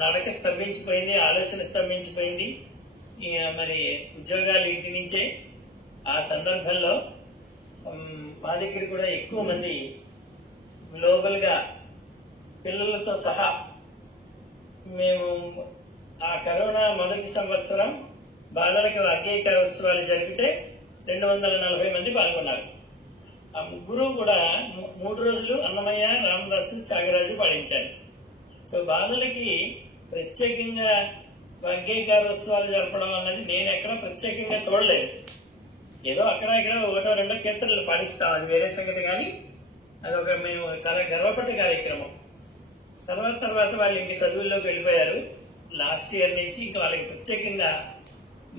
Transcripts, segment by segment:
నడక స్తంభించిపోయింది, ఆలోచన స్తంభించిపోయింది. మరి ఉద్యోగాలు ఇంటి నుంచే. ఆ సందర్భంలో మా దగ్గర కూడా ఎక్కువ మంది గ్లోబల్గా పిల్లలతో సహా మేము ఆ కరోనా మొదటి సంవత్సరం బాలలకు అంగీకార ఉత్సవాలు జరిపితే 240 మంది పాల్గొన్నారు. ఆ ముగ్గురు కూడా 3 రోజులు అన్నమయ్య, రామదాసు, త్యాగరాజు పాటించారు. సో బాలలకి ప్రత్యేకంగా అంగీకారోత్సవాలు జరపడం అన్నది నేను ఎక్కడ ప్రత్యేకంగా చూడలేదు. ఏదో అక్కడ ఇక్కడ 1-2 కీర్తనలు పాటిస్తాం, అది వేరే సంగతి. కానీ అదొక మేము చాలా గర్వపడే కార్యక్రమం. తర్వాత వాళ్ళు ఇంక చదువుల్లోకి వెళ్ళిపోయారు. లాస్ట్ ఇయర్ నుంచి ఇంకా వాళ్ళకి ప్రత్యేకంగా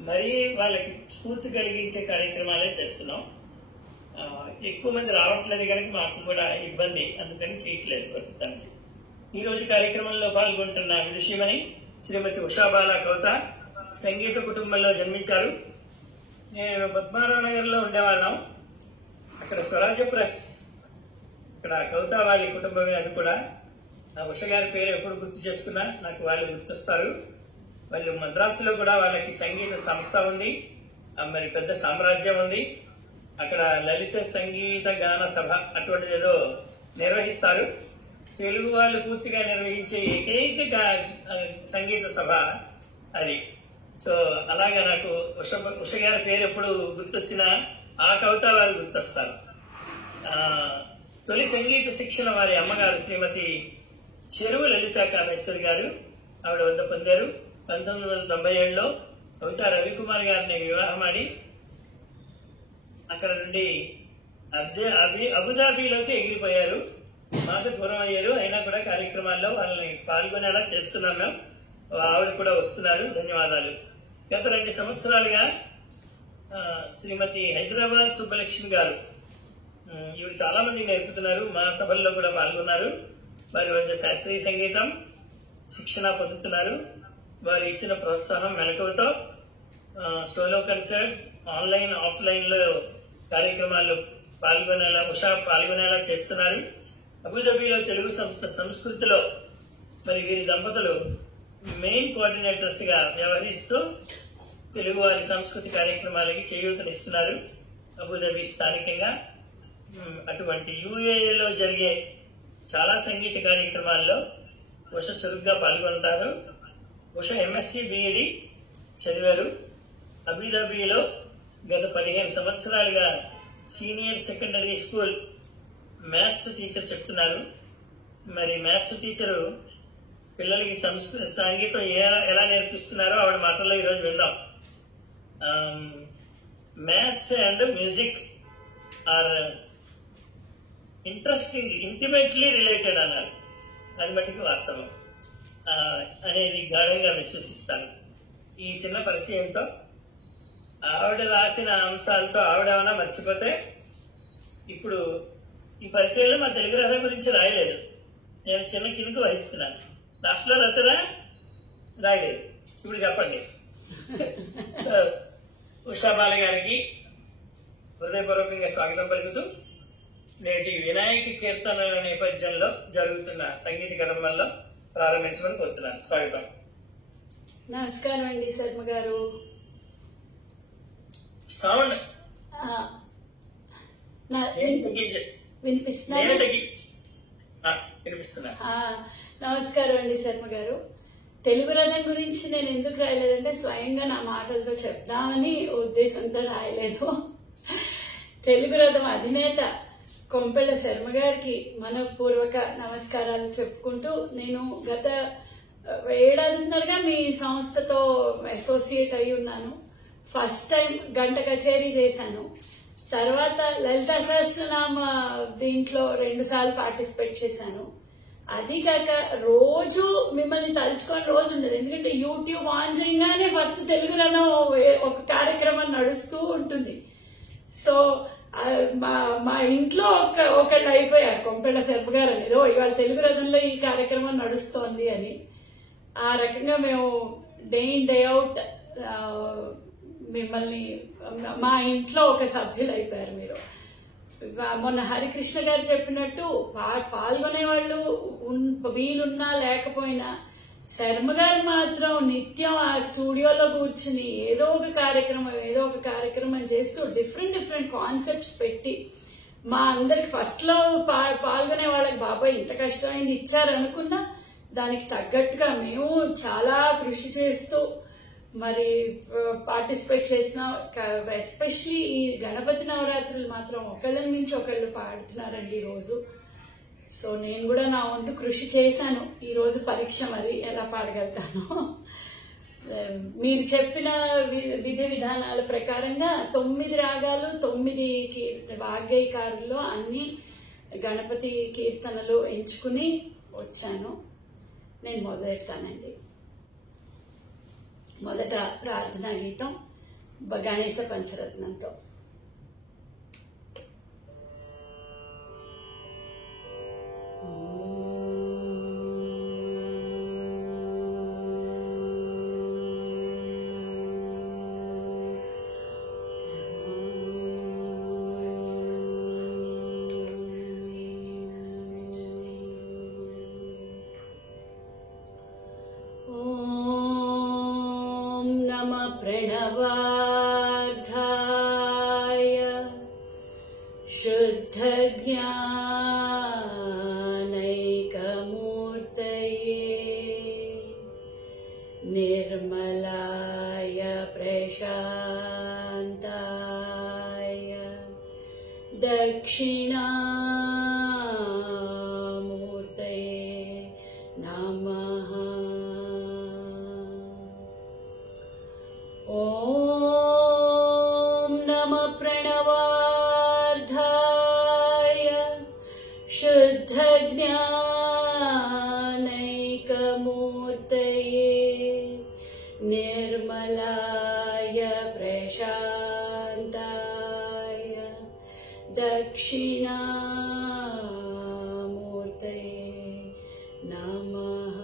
మరీ వాళ్ళకి స్ఫూర్తి కలిగించే కార్యక్రమాలే చేస్తున్నాం. ఎక్కువ మంది రావట్లేదు కనుక మాకు కూడా ఇబ్బంది, అందుకని చేయట్లేదు ప్రస్తుతానికి. ఈరోజు కార్యక్రమంలో పాల్గొంటున్న విదుషీమణి శ్రీమతి ఉషాబాల కౌత సంగీత కుటుంబంలో జన్మించారు. నేను పద్మారావు నగర్లో ఉండేవాళ్ళం. అక్కడ స్వరాజ్య ప్రెస్, ఇక్కడ కౌత వాళ్ళ కుటుంబమే. అది కూడా ఆ ఉష గారి పేరు ఎప్పుడు గుర్తు చేసుకున్నా నాకు వాళ్ళు గుర్తొస్తారు. వాళ్ళు మద్రాసులో కూడా వాళ్ళకి సంగీత సంస్థ ఉంది, మరి పెద్ద సామ్రాజ్యం ఉంది. అక్కడ లలిత సంగీత గాన సభ అటువంటిది ఏదో నిర్వహిస్తారు. తెలుగు వాళ్ళు పూర్తిగా నిర్వహించే ఏకైక సంగీత సభ అది. సో అలాగే నాకు ఉష గారి పేరు ఎప్పుడు గుర్తొచ్చినా ఆ కవిత వారు గుర్తొస్తారు. తొలి సంగీత శిక్షణ వారి అమ్మగారు శ్రీమతి చెరువు లలిత కామేశ్వరి గారు, ఆవిడ వద్ద పొందారు. 1997లో కవిత రవికుమార్ గారిని వివాహమాడి అక్కడ నుండి అబుదాబిలోకి ఎగిరిపోయారు. మాకు దూరం అయ్యారు. అయినా కూడా కార్యక్రమాల్లో వాళ్ళని పాల్గొనేలా చేస్తున్నాం మేము. ఆవిడ కూడా వస్తున్నారు. ధన్యవాదాలు. గత 2 సంవత్సరాలుగా శ్రీమతి హైదరాబాద్ సుబ్బలక్ష్మి గారు, ఈవిడ చాలా మంది నేర్పుతున్నారు. మా సభల్లో కూడా పాల్గొన్నారు. వారి వద్ద శాస్త్రీయ సంగీతం శిక్షణ పొందుతున్నారు. వారు ఇచ్చిన ప్రోత్సాహం మెలకువతో సోలో కన్సర్ట్స్, ఆన్లైన్ ఆఫ్లైన్లో కార్యక్రమాల్లో పాల్గొనేలా చేస్తున్నారు. అబుదాబిలో తెలుగు సంస్థ సంస్కృతిలో మరి వీరి దంపతులు మెయిన్ కోఆర్డినేటర్స్గా వ్యవహరిస్తూ తెలుగువారి సంస్కృతి కార్యక్రమాలకి చేయూతనిస్తున్నారు. అబుదాబి స్థానికంగా అటువంటి యుఏఏలో జరిగే చాలా సంగీత కార్యక్రమాల్లో ఉష చురుగ్గా పాల్గొంటారు. ఉష ఎంఎస్సి బిఈడి చదివారు. అబుదాబిలో గత 15 సంవత్సరాలుగా senior secondary school maths teacher చెప్తున్నారు. మరి మ్యాథ్స్ టీచరు పిల్లలకి సంగీతం ఎలా నేర్పిస్తున్నారో ఆవిడ మాటల్లో ఈరోజు విందాం. Maths and music or interesting, intimately related అన్నారు. అది మటుకు వాస్తవం అనేది గాఢంగా విశ్వసిస్తాను. ఈ చిన్న పరిచయంతో ఆవిడ రాసిన అంశాలతో ఆవిడ ఏమైనా మర్చిపోతే, ఇప్పుడు ఈ పరిచయంలో మా తెలుగు రథం గురించి రాయలేదు. నేను చిన్న కినుకు వహిస్తున్నాను. లాస్ట్లో రాసారా? రాయలేదు. ఇప్పుడు చెప్పండి. సో ఉషాబాల గారికి హృదయపూర్వకంగా స్వాగతం పలుకుతూ నేటి వినాయక కీర్తనల నేపథ్యంలో జరుగుతున్న సంగీత కర్మల్లో ప్రారంభించమని కోరుతున్నాను. స్వాగతం. నమస్కారం అండి శర్మ గారు. సౌండ్ వినిపిస్తున్నా? నమస్కారం అండి శర్మ గారు. తెలుగు రథం గురించి నేను ఎందుకు రాయలేదంటే స్వయంగా నా మాటలతో చెప్దామని ఉద్దేశంతో రాయలేదు. తెలుగు రథం అధినేత కొంపెల శర్మ గారికి మనపూర్వక నమస్కారాలు చెప్పుకుంటూ, నేను గత 7.5 మీ సంస్థతో అసోసియేట్ అయి ఉన్నాను. ఫస్ట్ టైం గంట కచేరీ చేశాను. తర్వాత లలితా సహస్రనామ దీంట్లో 2 సార్లు పార్టిసిపేట్ చేశాను. అది కాక రోజు మిమ్మల్ని తలుచుకొని రోజు ఉండదు, ఎందుకంటే యూట్యూబ్ ఆన్ చేయగానే ఫస్ట్ తెలుగు రథం ఒక కార్యక్రమం నడుస్తూ ఉంటుంది. సో మా ఇంట్లో ఒకళ్ళు అయిపోయారు కొంపెళ్ళ శర్మ గారు అని, ఇవాళ తెలుగు రథంలో ఈ కార్యక్రమం నడుస్తోంది అని. ఆ రకంగా మేము డే ఇన్ డే అవుట్ మిమ్మల్ని మా ఇంట్లో ఒక సభ్యులు అయిపోయారు మీరు. మొన్న హరికృష్ణ గారు చెప్పినట్టు పాల్గొనే వాళ్ళు వీలున్నా లేకపోయినా శర్మ గారు మాత్రం నిత్యం ఆ స్టూడియోలో కూర్చుని ఏదో ఒక కార్యక్రమం చేస్తూ డిఫరెంట్ కాన్సెప్ట్స్ పెట్టి మా అందరికి ఫస్ట్ లో పాల్గొనే వాళ్ళకి బాబాయ్ ఇంత కష్టమైంది ఇచ్చారు అనుకున్నా దానికి తగ్గట్టుగా మేము చాలా కృషి చేస్తూ మరి పార్టిసిపేట్ చేస్తున్నాం. ఎస్పెషలీ ఈ గణపతి నవరాత్రులు మాత్రం ఒకళ్ళని మించి ఒకళ్ళు పాడుతున్నారండి ఈరోజు. సో నేను కూడా నా వంతు కృషి చేశాను. ఈరోజు పరీక్ష, మరి ఎలా పాడగలుగుతాను. మీరు చెప్పిన విధి విధానాల ప్రకారంగా 9 రాగాలు 9 వాగ్గేయకారుల్లో అన్ని గణపతి కీర్తనలు ఎంచుకుని వచ్చాను. నేను మొదలెడతానండి. మొదట ప్రార్థనా గీతం గణేశ పంచరత్నంతో. प्रणवार्धाय शुद्धज्ञानैकमूर्तये निर्मलाय प्रशान्ताय दक्षिणामूर्तये नमः। ॐ नमः प्रणवार्धाय शुद्धज्ञानैकमूर्तये निर्मलाय प्रशान्ताय दक्षिणामूर्तये नमः।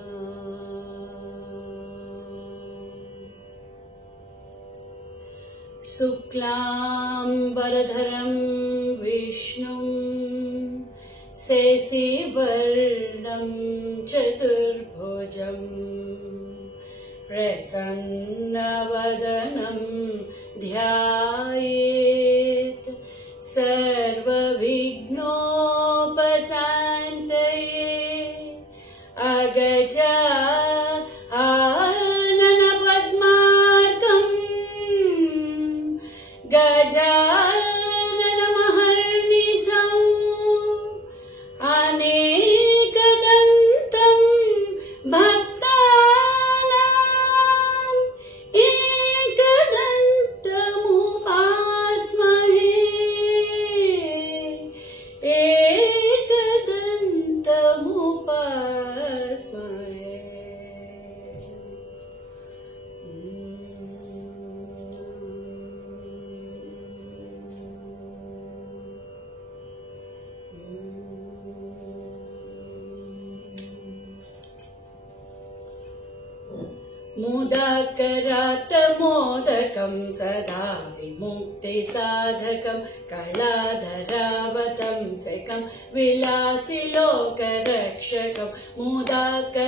शुक्लाम्बरधरं विष्णुं शशिवर्णं चतुर्भुजं प्रसन्नवदनं ध्यायेत् सर्वविघ्नोपशान्तये। अगजा गजाननमहर्निशं अनेकदन्तं भक्तानां एकदन्तमुपास्महे। एकदन्तमुपास्महे। मोदकरातमोदकं सदा विमुक्तिसाधकं कलाधरावतंसकं विलासिलोकरक्षकं। मोदकरातमोदकं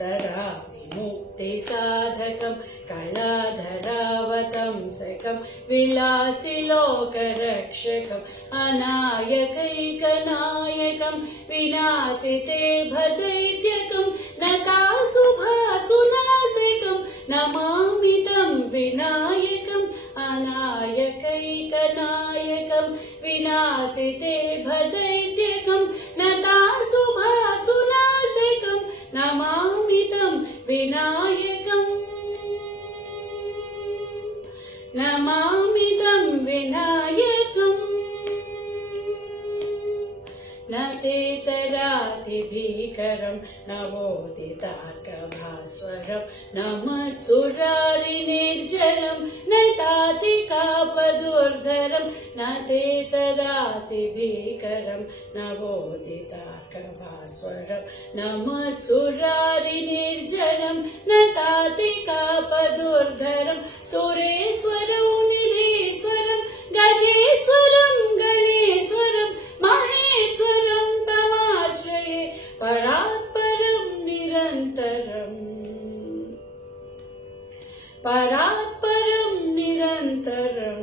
सदा विमुक्तिसाधकं कलाधरावतंसकं विलासिलोकरक्षकम्। अनायकैकनायकं विनाशिते भदैत्यकं नताशुभासुनासिकं नमामि तं विनायकम्। अनायकैकनायकं विनाशिते भदैत्यकं नताशुभासुनासिकं नमामि तं विनायकम्। नमामि तं विनायकम्। न तेतरातिभीकरं नवोदितार्कभास्वरं न मत्सुरारिनिर्जरं न तातिकापदुर्धरं न तेतरातिभीकरं नवोदितार्कभास्वरं न मत्सुरारिनिर्जरं न तातिकापदुर्धरं। सुरेश्वरं निधीश्वरं गजेश्वरं गणेश्वरं महेश्वरं तमाश्रये। परात्परं పరాత్పరం నిరంతరం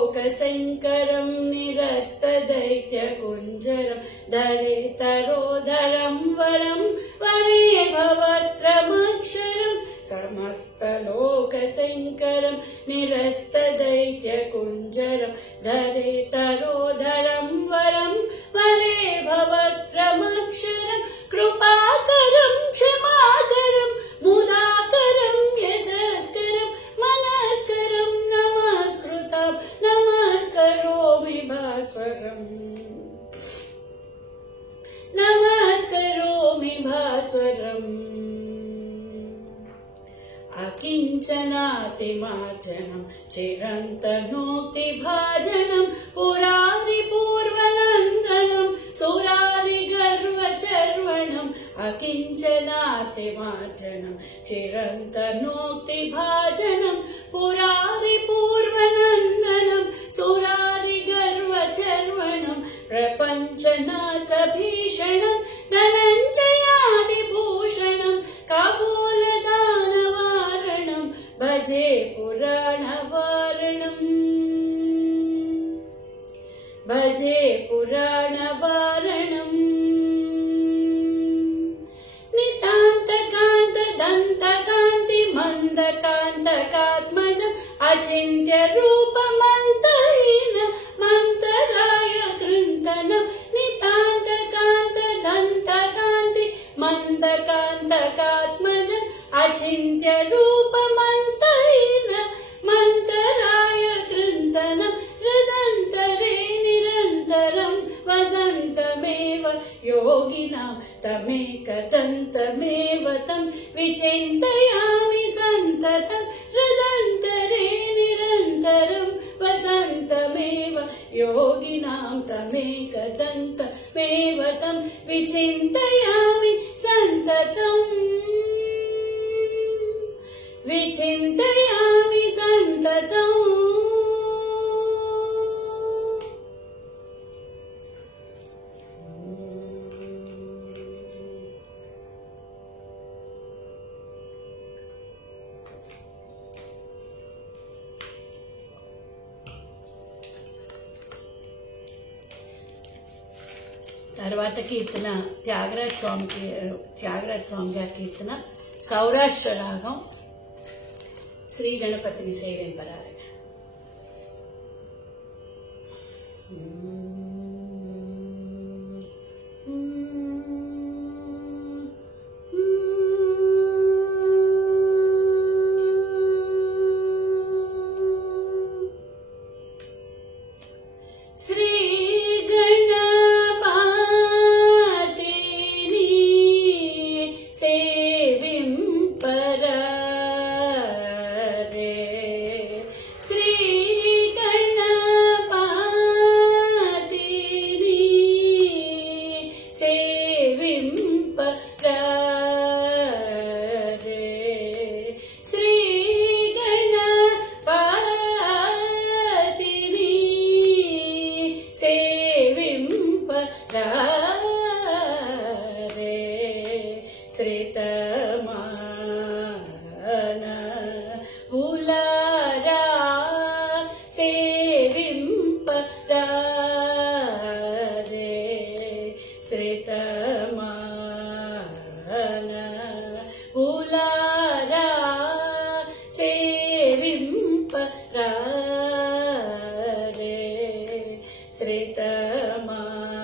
సమస్తలోకశంకరం నిరస్తదైత్యకుంజరం ధరేతరోధరం వరం వరే భవత్రమక్షరం సమస్తలోకశంకరం నిరస్తదైత్యకుంజరం ధరేతరోధరం వరం వరే భవత్రమక్షరం కృపాకరం క్షమాకరం ముదాకరం యశస్కరం మనస్కరం నమస్కృతం నమస్కరోమి భాస్వరం నమస్కరోమి భాస్వరం అకించనాతిమార్జనం చిరంతనోక్తి భాజనం పురారి పూర్వనందనం సురారి గర్వచర్వణం అకించనాతిమార్జనం చిరంతనోక్తి భాజనం పురారి పూర్వనందనం సురారి గర్వచర్వణం ప్రపంచనాశభీషణం ధనంజయాదిభూషణం కాబోలదానవారణం భజే పురాణవారణం భజే పురాణవారణం నితాంతకాంత దంతకాంతి మందకాంతకాత్మజం అచింత్య రూపమంతహీన మంతరాయ కృంతనం నితాంతకాంత దంతకాంతి మందకాంతకాత్మజం అచింత్య రూపమంతహీన మంతరాయ కృంతనం హృదంతరే నిరంతరం వసంతమేవ యోగినాం తమేకదంతమేవ తం విచింతయామి సంతతం హృదంతరే నిరంతరం వసంతమేవ యోగినాం తమేకదంతమేవ తం విచింతయామి సంతతం విచింతయామి సంతతం. తర్వాత కీర్తన త్యాగరాజ స్వామి గారి కీర్తన సౌరాష్ట్ర రాగం శ్రీ గణపతిని సేవింపరాలి. శ్రీ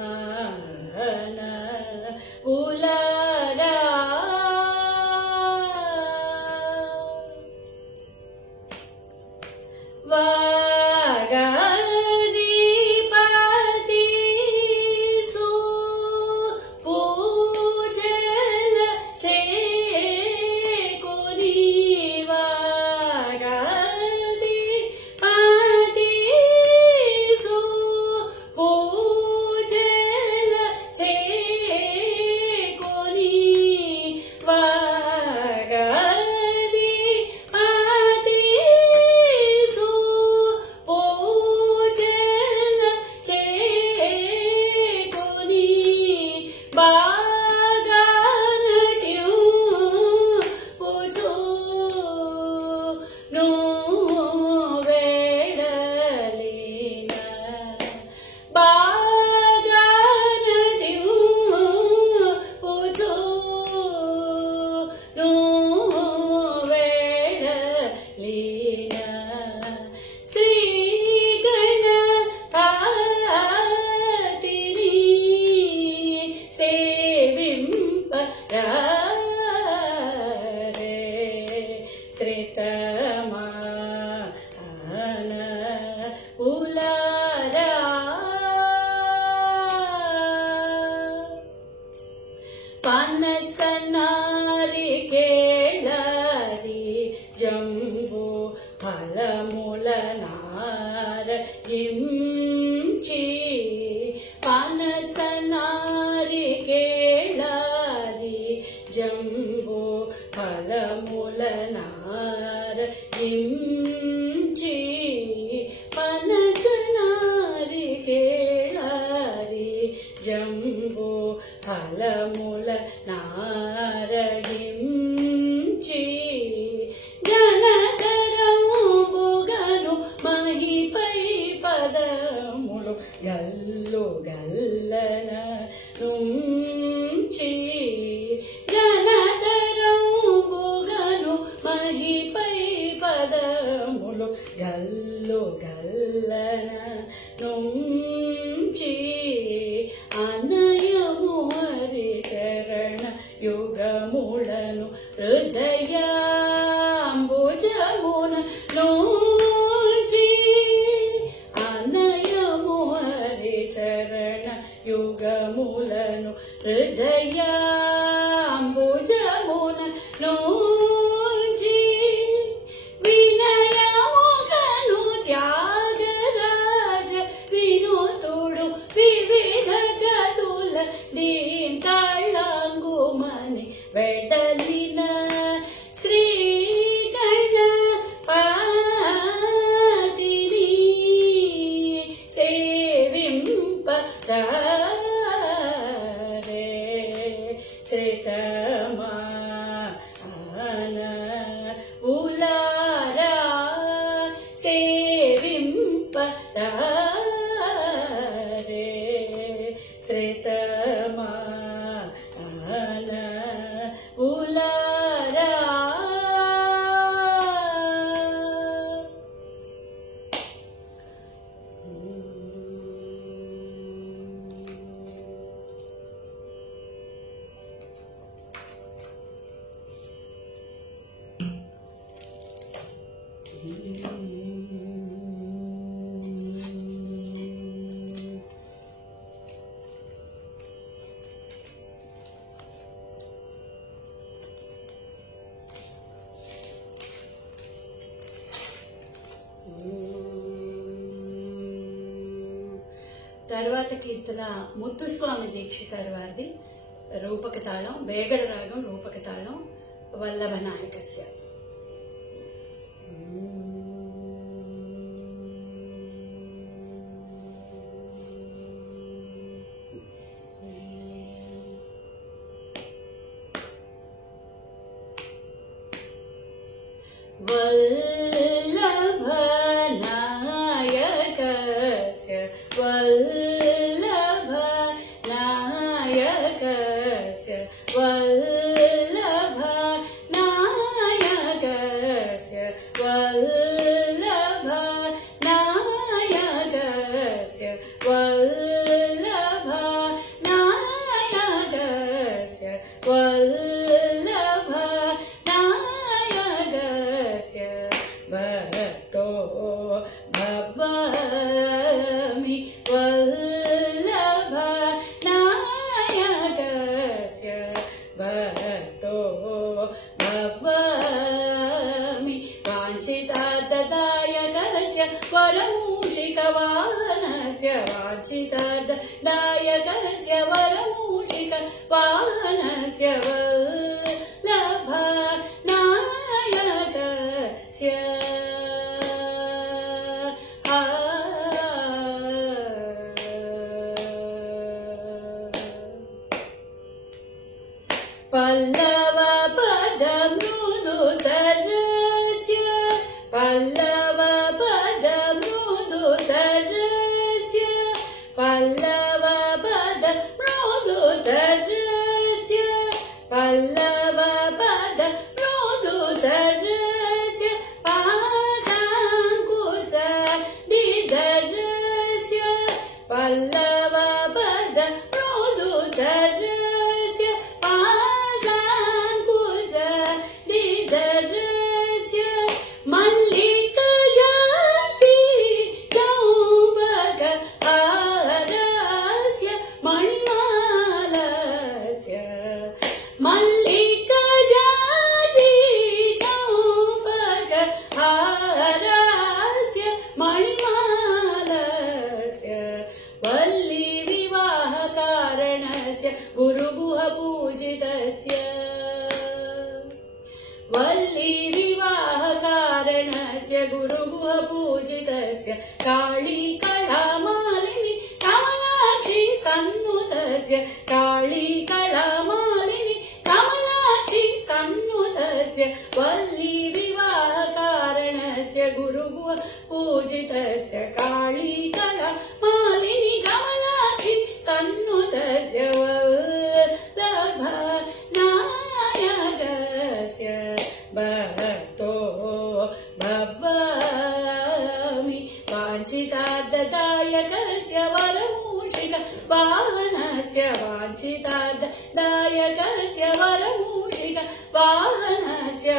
శ్రీతమాన ఉలరా జంబు ఫలముల నారగించి ఘనతరంబుగను మహిపై పదములు గల్లు గల్లన నుంచి ఘనతరంబుగను మహిపై పదములు గల్లు గల్లన నుంచి అనయము హరి చరణ యుగములను హృదయాంబుజమున నుంచి అనయము హరి చరణ యుగములను హృదయాంబుజమున నుంచి వినయముగను త్యాగరాజ వినుతుడు వివిధ గతుల దీంతాళంగుమని వెడలిన శ్రీ గణపతిని సేవింపరారే శ్రితమాన ఉలారా సేవింపరారే శ్రితమాన ఉలారా. తర్వాత కీర్తన ముత్తుస్వామి దీక్షితార్ వారిది రూపక తాళం, వేగడ రాగం రూపక తాళం, వల్లభ నాయకస్య. వల్లభ నాయకస్య వల్లభ నాయకస్య వల్లభ నాయకస్య వల్లభ నాయకస్య వల్లభ నాయకస్య వల్లభ నాయకస్య భక్తో భవామి వల్లభ నాయకస్య భక్తో భవామి వాంఛితార్థదాయకస్య వరమూషికవాహనస్య వాంఛితార్థదాయకస్య వరమూషికవాహనస్య వల్లభ నాయకస్య పల్లవ పద మృదుతరస్య పల్లవ పద మృదుతరస్య పల్లవ పద మృదుతరస్య పల్లవ పద మృదుతరస్య పాసాంకుశ నిధరస్య పల్లవ పద మృదుతరస్య పాసాంకుశ నిధరస్య మల్లిక జాజి చౌంబక హారస్య మణిమాలస్య మల్లిక జాజి చౌంబక హారస్య మణిమాలస్య వల్లి వివాహ కారణస్య గురుగుహ పూజితస్య వల్లి వివాహ కారణస్య గురుగుహ పూజితస్య కాళీ కళామాలిని కమలాక్షి सन्नुतस्य काली कलामालिनी कमलाक्षी सन्नुतस्य वल्ली विवाहकारणस्य गुरुगुह पूजितस्य काली कलामालिनी कमलाक्षी सन्नुतस्य वल्लभनायकस्य भक्तो भवामि वाञ्छितार्थदायकस्य वरमूषिक वाहनस्य वाञ्छितार्थदायकस्य वरमूषिक वाहनस्य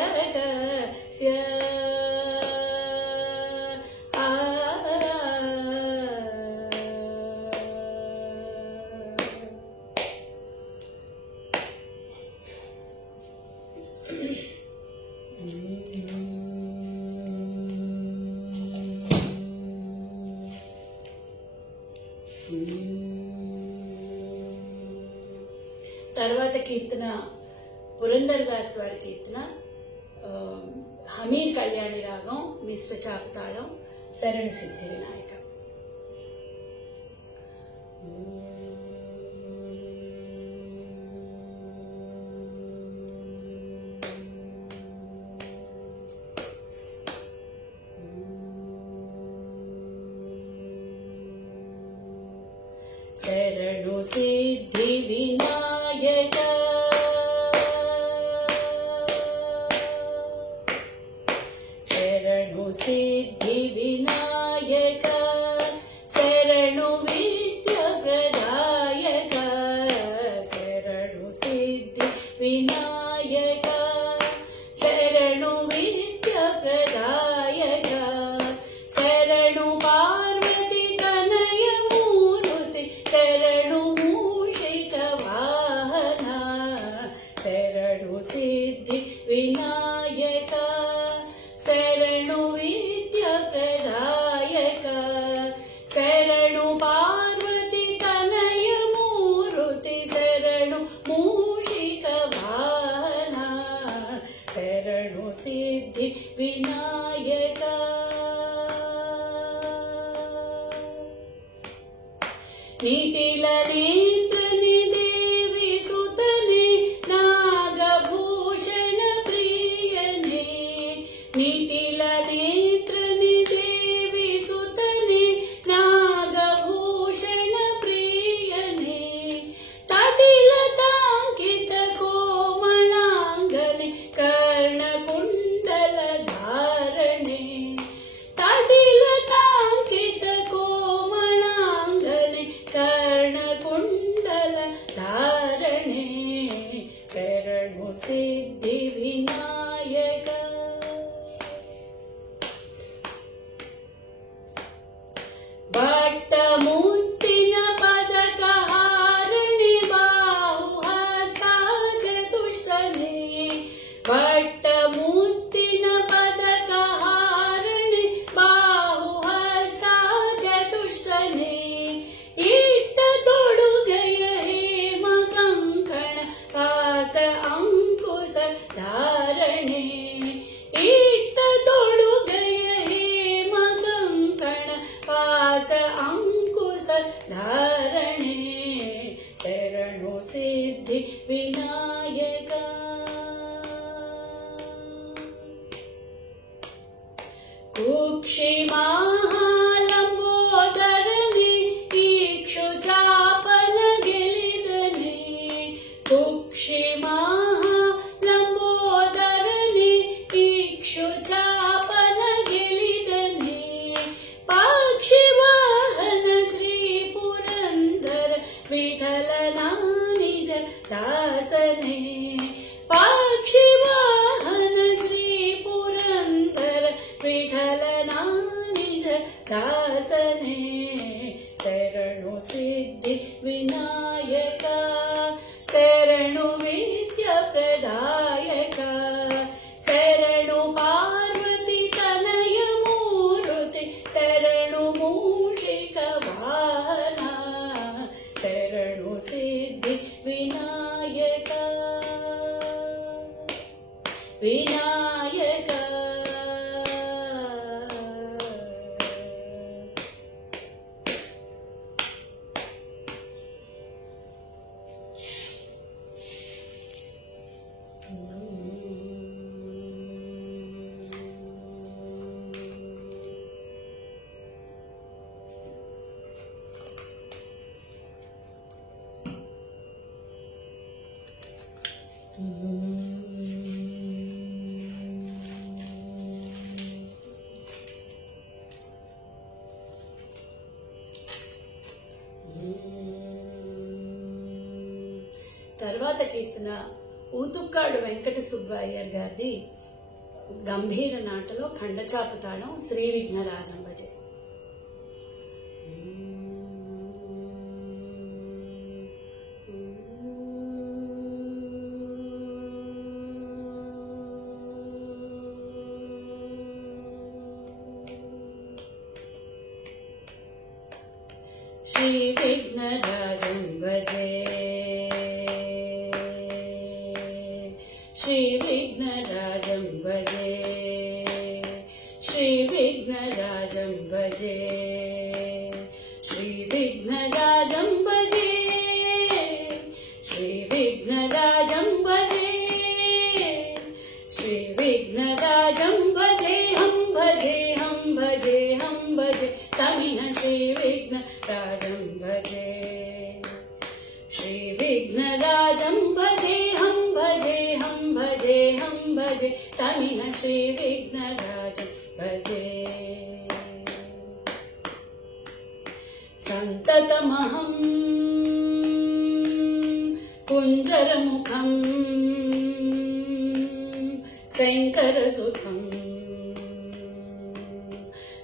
वल्लभनायकस्य తర్వాత కీర్తన పురందరదాస్ వారి కీర్తన హమీర్ కళ్యాణి రాగం మిశ్ర చాపతాళం శరణు సిద్ధి వినాయక. शरणु सिद्धि विनायक शरणु सिद्धि विनायक शरणु विद्या प्रदायक शरणु सिद्धि विनायक शरणु विद्या प्रदायक शरणु पार्वती तनय मूर्ति शरणु मूषिक वाहन शरणु सिद्धि विनायक शरणु विद्या प्रदायक शरणु पार्वती तनय मूर्ति शरणु मूषिक वाहन शरणु सिद्धि विनायक नीटिल नेत्रनि देवी सुतने नागभूषण प्रियने नीटिल नेत्रनि देवी सुतने नागभूषण प्रियने तटिलतांकित कोमलांगने कर्णकुंडल धारणे तटिलतांकित कोमलांगने कर्णकुंडल धारणे शरणु सिद्धि विनायक भट्टमुत्तिन पदकहारणे बाहुहस्ता चतुष्टने भट्टमुत्तिन पदकहारणे बाहुहस्ता चतुष्टने इट्ट तोडुगय हेम कंकण पास अंकुश धारणे इट्ट तोडुगय हेम कंकण पास अंकुश धारणे शरणु सिद्धि विनायक कुक्षिमाहालंबोदरने इक्षुचापन गिलिदने कुक्षिमाहालंबोदरने इक्षुचापन गिलिदने पक्षिवाहन श्री पुरंदर विठलना निज दासने पक्षिवाहन श्री पुरंदर विठलना निज दासने शरणु सिद्धि विनायक शरणु विद्या प्रदायक शरणु पार्वती तनय मूर्ति शरणु मूषिक वाहन शरणु सिद्धि विनायक विनायक తర్వాత కీర్తన ఊతుక్కాడు వెంకట సుబ్బయ్యర్ గారిది గంభీర నాటలో ఖండచాపు తాళం శ్రీ విఘ్నరాజం భజే. श्री विघ्नराजं भजे, श्री विघ्नराजं भजे, श्री विघ्नराजं भजे, श्री विघ्नराजं भजे, श्री विघ्नराजं भजे, श्री विघ्नराजं भजे, हम भजे हम भजे हम भजे तमिह श्री विघ्नराजं भजे, श्री विघ्नराजं भजे हम भजे हम भजे हम भजे तमिह श्री विघ्नराजं भजे. संततमहं कुञ्जरमुखं शङ्करसुतं,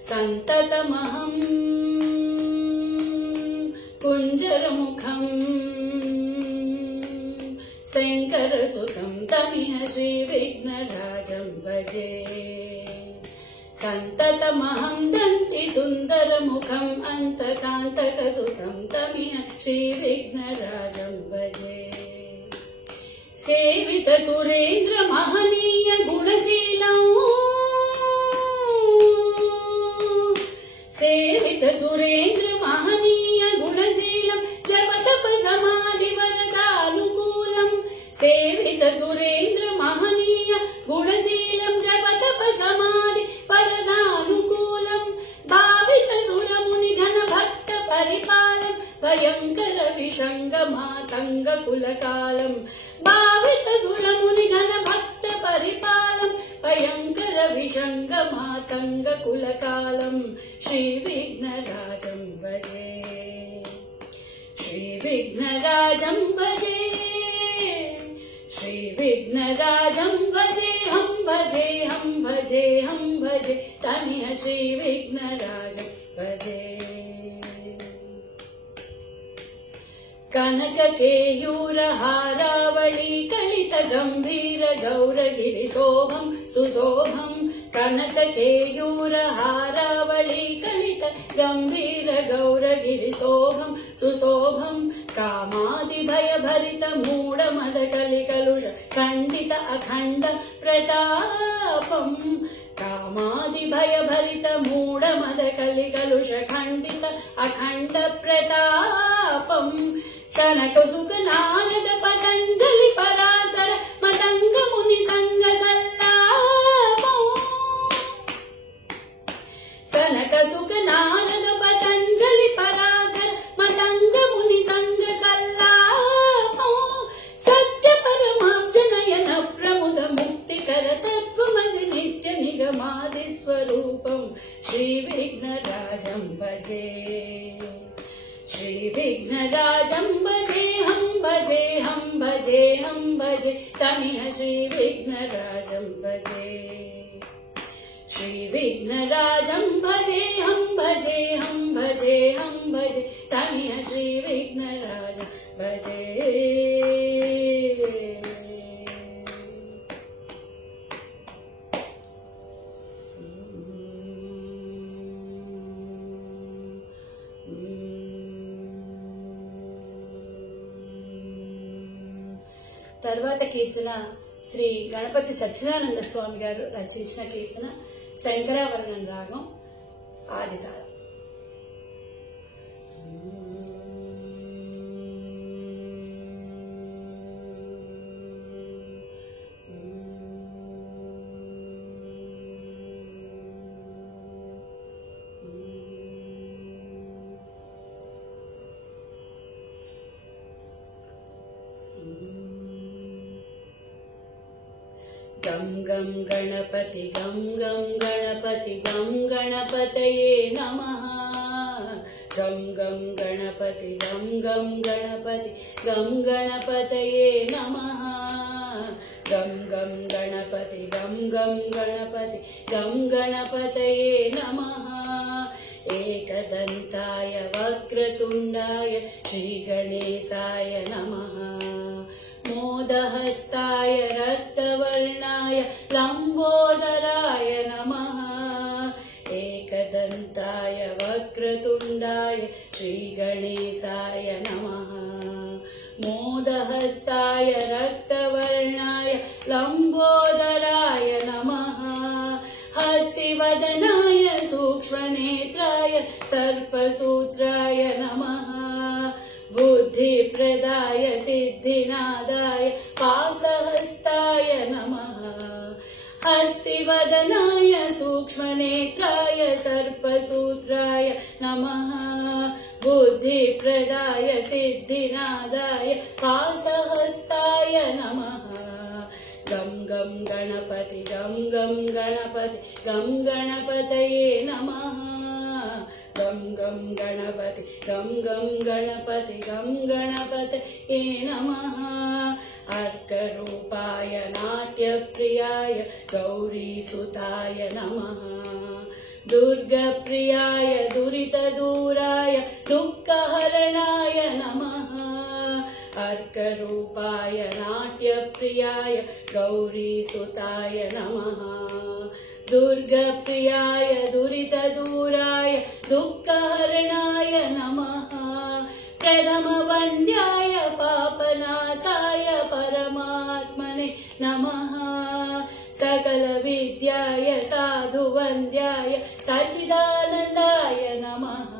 संततमहं कुञ्जरमुखं शङ्करसुतं तमिह श्री विघ्नराजं भजे. संततमहं दन्ति सुन्दरमुखं अन्तकान्तकसुतं तमिह श्री विघ्नराजं भजे. सेवित सुरेन्द्र महनीय गुणशीलं, सेवित सुरेन्द्र महनीय गुणशीलं जपतप समाधि वरदानुकूलं, सेवित सुरेन्द्र महनीय गुणशीलं जपतप समाधि वरदानुकूलं, भावित सुरमुनि घन भक्त परिपालं भयंकर विषंग मातंग कुलकालं, भावित सुरमुनि घन भक्त परिपालं भयंकर विषंग मातंग कुलकालं श्री विघ्नराजं भजे, श्री विघ्नराजं भजे, श्री विघ्नराजं भजे हम भजे हम भजे हम भजे तमिह श्री विघ्नराजं भजे. कनक केयूर हारावळी कलित गंभीर गौरगिरि शोभं सुशोभं, कनक केयूर हारावळी कलित गंभीर गौरगिरि शोभं सुशोभं, कामादि भय भरित मूढ मद कलि कलुष खंडित अखंड प्रतापं, कामादि भय भरित मूढ मद कलि कलुष खंडित अखंड प्रतापं, सनक सुख नारद पतंजलि पराशर मतंग मुनि संग सल्लापं, सनक सुख नारद पतंजलि पराशर मतंग मुनि संग सल्लापं, सत्य परमाब्ज नयन प्रमुद मुक्तिकर तत्त्वमसि नित्य निगमादि स्वरूपं श्री विघ्नराजं भजे, श्री विघ्नराजं भजे हम भजे हम भजे हम भजे तमिह श्री विघ्नराजं भजे, श्री विघ्नराजं भजे हम भजे हम भजे हम भजे तमिह श्री विघ्नराजं भजे. తర్వాత కీర్తన శ్రీ గణపతి సత్యనారాయణ స్వామి గారు రచించిన కీర్తన శంకరాభరణం రాగం ఆదితాళం. गं गणपति गं गणपतये नमः गं गणपति गं गणपतये नमः गं गणपति गं गणपतये नमः एकदन्ताय वक्रतुण्डाय श्रीगणेशाय नमः मोदहस्ताय रक्तवर्णाय लम्बोदराय नमः एकदन्ताय वक्रतुण्डाय श्रीगणेशाय नमः मोदहस्ताय रक्तवर्णाय लम्बोदराय नमः हस्तिवदनाय सूक्ष्मनेत्राय सर्पसूत्राय नमः बुद्धिप्रदाय सिद्धिनादाय पाशहस्ताय नमः हस्तिवदनाय सूक्ष्मनेत्राय सर्पसूत्राय नमः बुद्धिप्रदाय सिद्धिनादाय पाशहस्ताय नमः गं गणपति गं गणपतये नमः गं गणपति गं गणपतये नमः अर्करूपाय नाट्यप्रियाय गौरीसुताय नमः दुर्गप्रियाय दुरितदूराय दुःखहरणाय नमः अर्करूपाय नाट्यप्रियाय गौरीसुताय नमः दुर्गप्रियाय दुरितदूराय दुःखहरणाय नमः प्रथमवन्द्याय पापनाशाय परमात्मने नमः सकलविद्याय साधुवन्द्याय सच्चिदानन्दाय नमः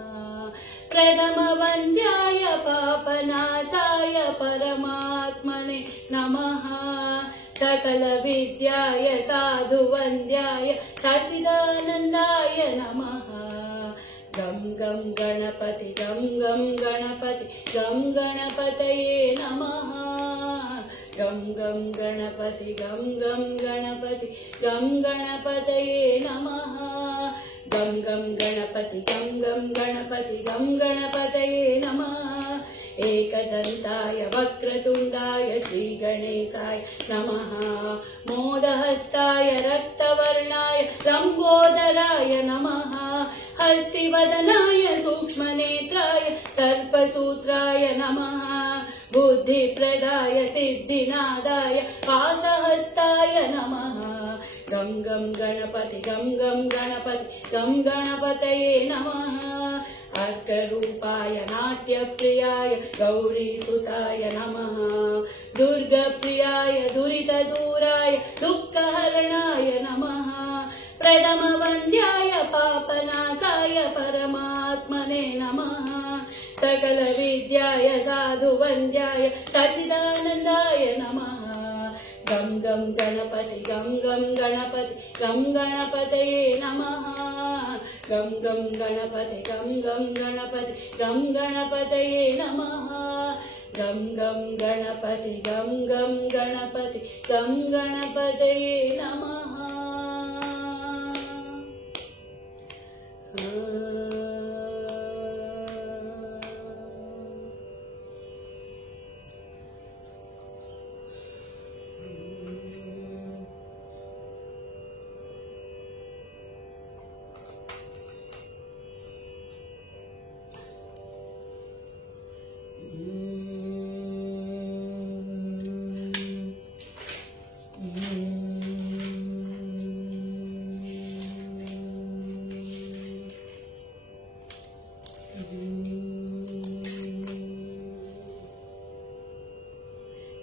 प्रथमवन्द्याय पापनाशाय परमात्मने नमः सकलविद्याय साधुवन्द्याय सच्चिदानन्दाय नमः गं गणपति गं गणपतये नमः गं गणपति गं गणपतये नमः गं गणपति गं गणपतये नमः एकदन्ताय वक्रतुण्डाय श्रीगणेशाय नमः मोदहस्ताय रक्तवर्णाय लम्बोदराय नमः हस्तिवदनाय सूक्ष्मनेत्राय सर्पसूत्राय नमः बुद्धिप्रदाय सिद्धिनादाय पाशहस्ताय नमः गं गणपति गं गणपतये नमः अर्करूपाय नाट्यप्रियाय गौरीसुताय नमः दुर्गप्रियाय दुरितदूराय दुःखहरणाय नमः प्रथमवन्द्याय पापनाशाय परमात्मने नमः सकलविद्याय साधुवन्द्याय सच्चिदानन्दाय नमः गं गणपति गं गणपतये नमः गं गणपति गं गणपतये नमः गं गणपति गं गणपतये नमः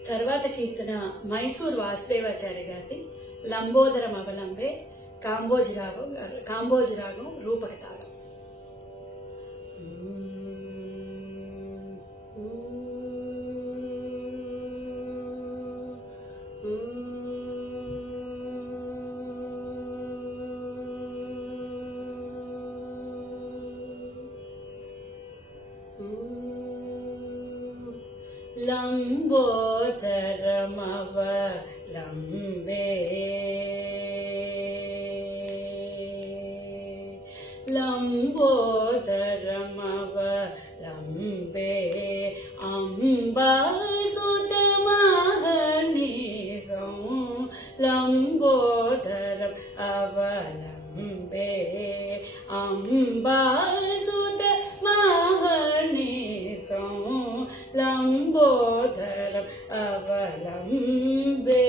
తర్వాత కీర్తన మైసూర్ వాసుదేవాచార్య గారిది లంబోదరం అవలంబే కాంబోజ్ రాగం రూపక తాళం. लंबोदरमवलंबे लंबोदरम अवलंबे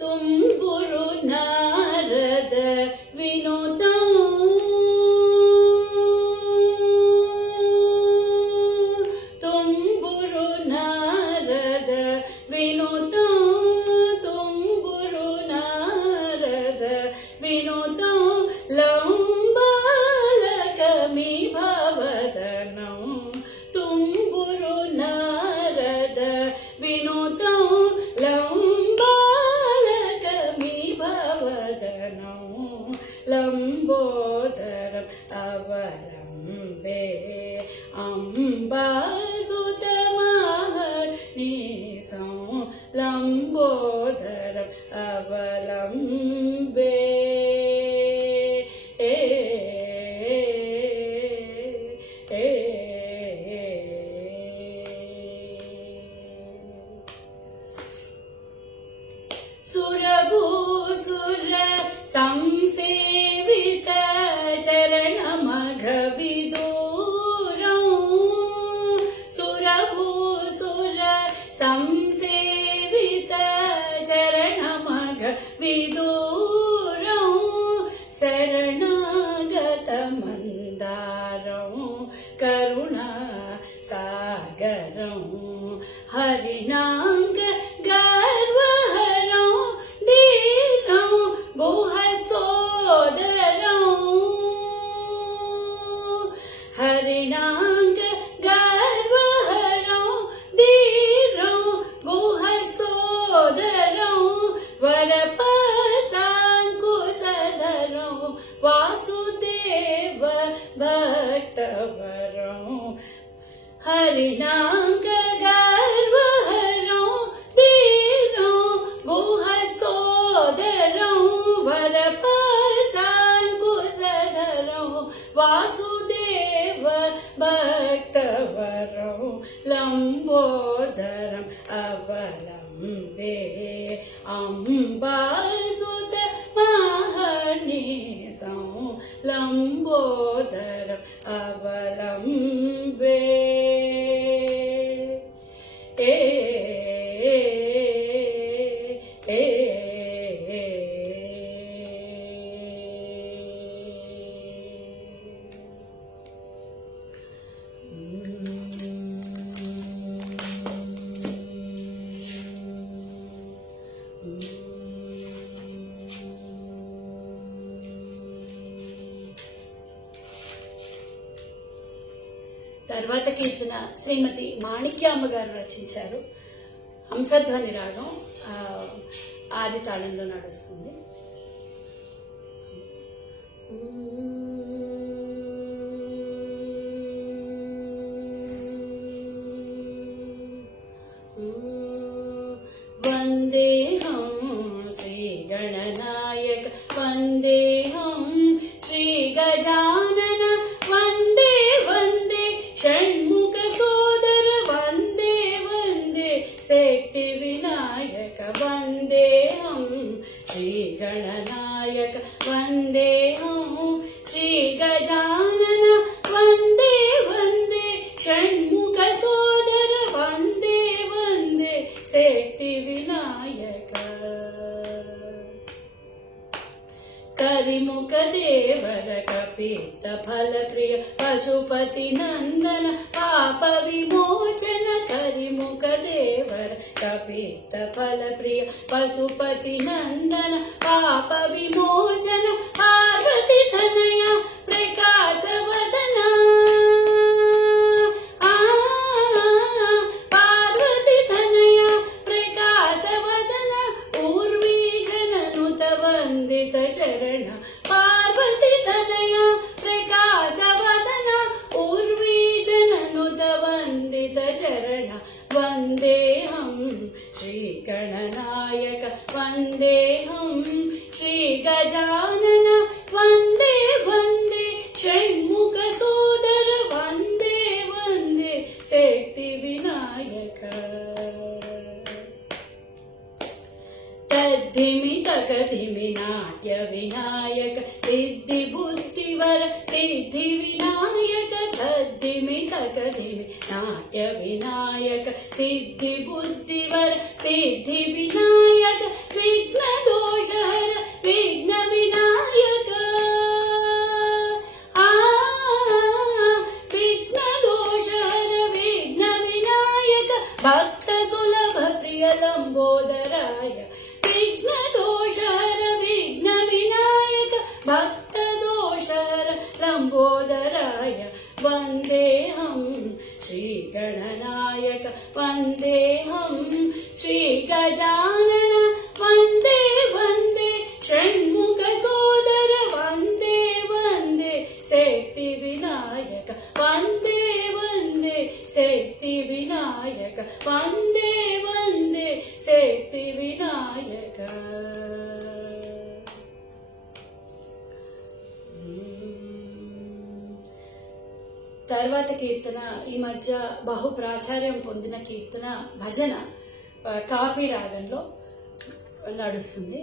तुम्बुरु नारद विनुतं तुम्बुरु नारद विनुतं तुम्बुरु नारद विनुतं लंबालकमि भवदनं तुम्बुरु नारद विनुतं लंबोदरम अवलंबे अम्बासुतमहर्निशं लंबोदरम अवलंबे सुरभूसुर संसेवित चरणमघविदूरं सुरभूसुर संसेवित चरणमघविदूरं शरणागतमन्दारं करुणा सागरं हरिनांग गर्वहरं धीरं गुहसोदरं हरिनांग गर्वहरं धीरं गुहसोदरं वरपसाङ्कुशधरं वासुदेव भक्तवरं हरिनांग गर्वहरं धीरं गुहसोदरं वरपसाङ्कुशधरं वासुदेव भक्तवरं लंबोदरम अवलंबे अम्बासुतमहर्निशं लंबोदरम अवलंबे తర్వాత కీర్తన శ్రీమతి మాణిక్యామ్మ గారు రచించారు. హంసధ్వని రాగం ఆది తాళంలో నడుస్తుంది. వందేహం శ్రీ గణనాయక వందేహం శ్రీ గజానన వందే వందే షణ్ముఖ సోదర వందే వందే శక్తి వినాయక వందేహం శ్రీ గణనాయక వందేహం శ్రీ గజానన వందే వందే షణ్ముఖ సోదర వందే వందే శక్తి వినాయక करिमुख देवर कपित फल प्रिय पशुपति नंदन पाप विमोचन करिमुख देवर कपित फल प्रिय पशुपति नंदन पाप विमोचन पार्वती तनया प्रकाश वदना पार्वती तनया प्रकाश वदना उर्वी जननुत वंदित चरण पार्वती तनया प्रकाश वदना उर्वी जननुत वंदित चरण वंदेहं श्री गणनायक वंदेहं श्री गजानन वंदे वंदे षण्मुख सोदर वंदे वंदे शक्ति विनायक धिमि तक धिमि नाट्य विनायक सिद्धि बुद्धिवर सिद्धि विनायक धिमि तक धिमि नाट्य विनायक सिद्धि बुद्धिवर सिद्धि विनायक विघ्न दोषहर विघ्न विनायक विघ्न दोषहर विघ्न विनायक भक्त सुलभ प्रिय लंबोदराय विघ्न दोषहर विघ्न विनायक भक्त दोषहर लंबोदराय वंदेहं श्री गणनायक वंदेहं श्री गजानन वंदे वंदे षण्मुख सोदर वंदे वंदे सिद्धि विनायक वंदे वंदे सिद्धि विनायक वंदे वंदे सिद्धि विनायक। తర్వాత కీర్తన ఈ మధ్య బహు ప్రాచుర్యం పొందిన కీర్తన భజన కాపీ రాగంలో నడుస్తుంది.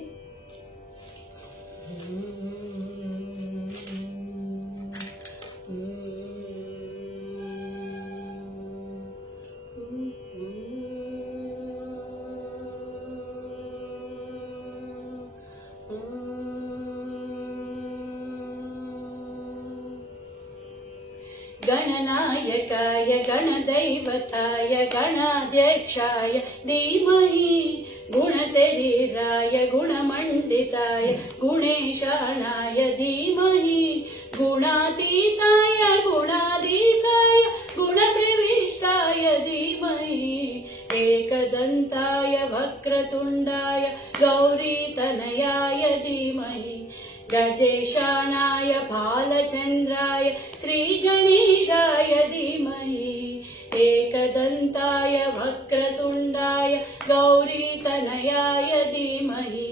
गणनायकाय गणदैवताय गणाध्यक्षाय धीमहि गुणशरीराय गुणमण्डिताय गुणेशानाय धीमहि गुणातीताय गुणाधीशाय गुणप्रविष्टाय धीमहि एकदन्ताय वक्रतुण्डाय गौरीतनयाय धीमहि गजेशानाय भालचन्द्राय श्रीगणेशाय धीमहि एकदन्ताय वक्रतुण्डाय गौरीतनयाय धीमहि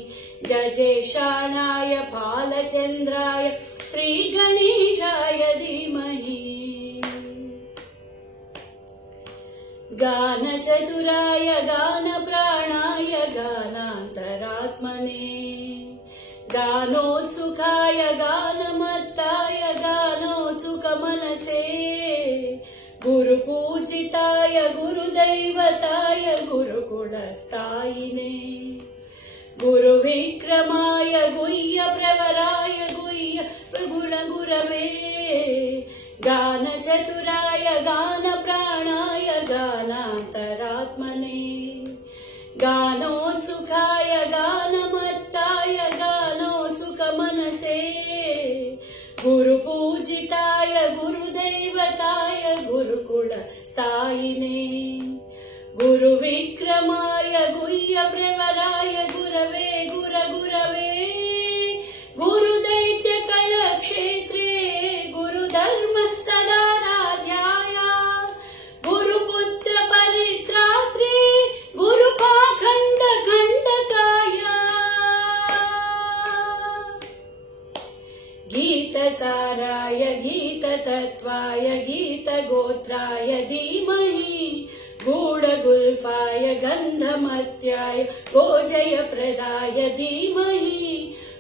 गजेशानाय भालचन्द्राय श्रीगणेशाय धीमहि गानचतुराय गानप्राणाय गानान्तरात्मने गानोत्सुकाय गानमत्ताय गानोत्सुकमनसे गुरुपूजिताय गुरुदैवताय गुरुकुलस्थायिने गुरुविक्रमाय गुह्यप्रवराय गुह्य गुणगुरवे गानचतुराय गानप्राणाय गानान्तरात्मने गानोत्सुकाय गानमत्ताय गानोत्सुकमनसे गुरुपूजिताय गुरुदैवताय गुरुकुलस्थायिने गुरुविक्रमाय गुह्यप्रवराय गुरवे गुरगुरवे गुरुदैत्यकलक्षेत्रे गुरुधर्म सदाराध्याय गुरुपुत्र परित्रात्रे गुरुपाखण्ड खण्डकाय गीतसाराय गीततत्त्वाय गीतगोत्राय धीमहि गूढगुल्फाय गन्धमत्याय गोजयप्रदाय धीमहि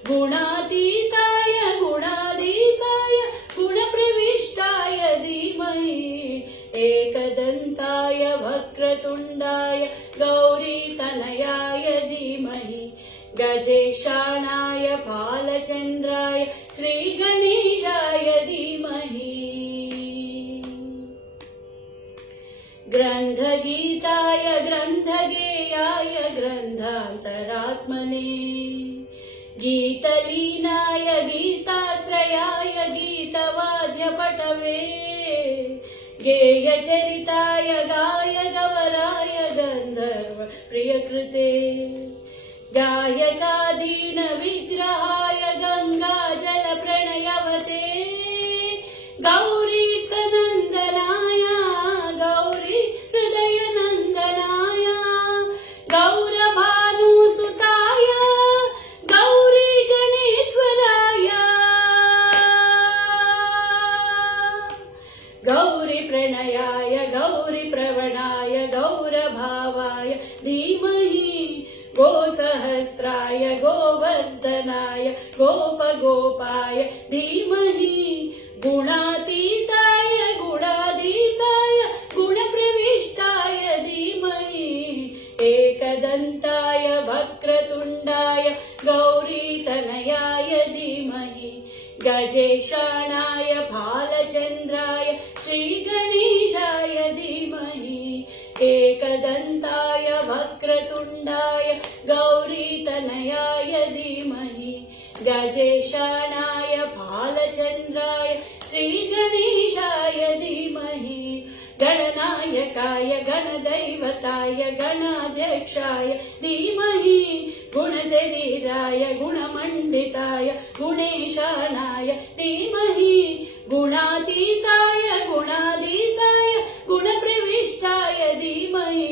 गुणातीताय गुणाधीशाय गुणप्रविष्टाय धीमहि एकदन्ताय वक्रतुण्डाय गौरीतनयाय धीमहि गजेशानाय भालचन्द्राय श्रीगणेशाय धीमहि ग्रन्थगीताय ग्रन्थगेयाय ग्रन्थान्तरात्मने गीतलीनाय गीताश्रयाय गीतवाद्यपटवे गेयचरिताय गायगवराय गन्धर्व प्रियकृते गायकाधीन विग्रहाय गंगाजल प्रणयवते गौरी स्तनन्दनाय गौरी हृदयनन्दनाय गौरभानुसुताय गौरी गणेश्वराय गौरी प्रणयाय गौरी प्रवणाय गौरभावाय धीमहि गोसहस्राय गोवर्धनाय गोपगोपाय धीमहि गुणातीताय गुणाधीशाय गुणप्रविष्टाय धीमहि एकदन्ताय वक्रतुण्डाय गौरीतनयाय धीमहि गजेशानाय भालचन्द्राय श्रीगणेशाय धीमहि एकदन्ताय वक्रतुण्डाय गौरीतनयाय धीमहि गजेशानाय भालचन्द्राय श्रीगणेशाय धीमहि गणनायकाय गणदैवताय गणाध्यक्षाय धीमहि गुणशरीराय गुणमण्डिताय गुणेशानाय धीमहि गुणातीताय गुणाधीशाय गुणप्रविष्टाय धीमहि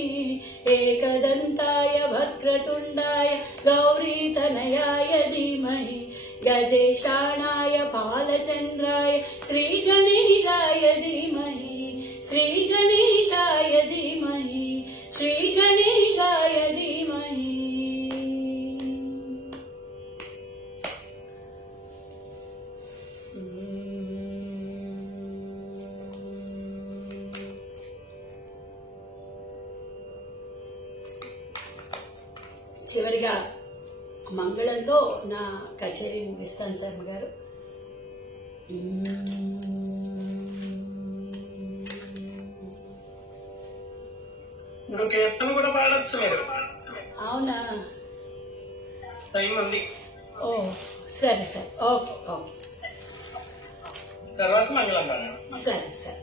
एकदन्ताय वक्रतुण्डाय गौरीतनयाय धीमहि गजेशानाय भालचन्द्राय श्रीगणेशाय धीमहि श्रीगणेशाय धीमहि श्रीगणेशाय धीमहि। చివరిగా మంగళంతో నా కచేరీ ముగిస్తాను శర్మ గారు. కీర్తన కూడా పాడొచ్చు మీరు. అవునా? టైం ఉంది. ఓ సరే సరే, ఓకే ఓకే, తర్వాత మంగళం పాడాలి. సరే సరే.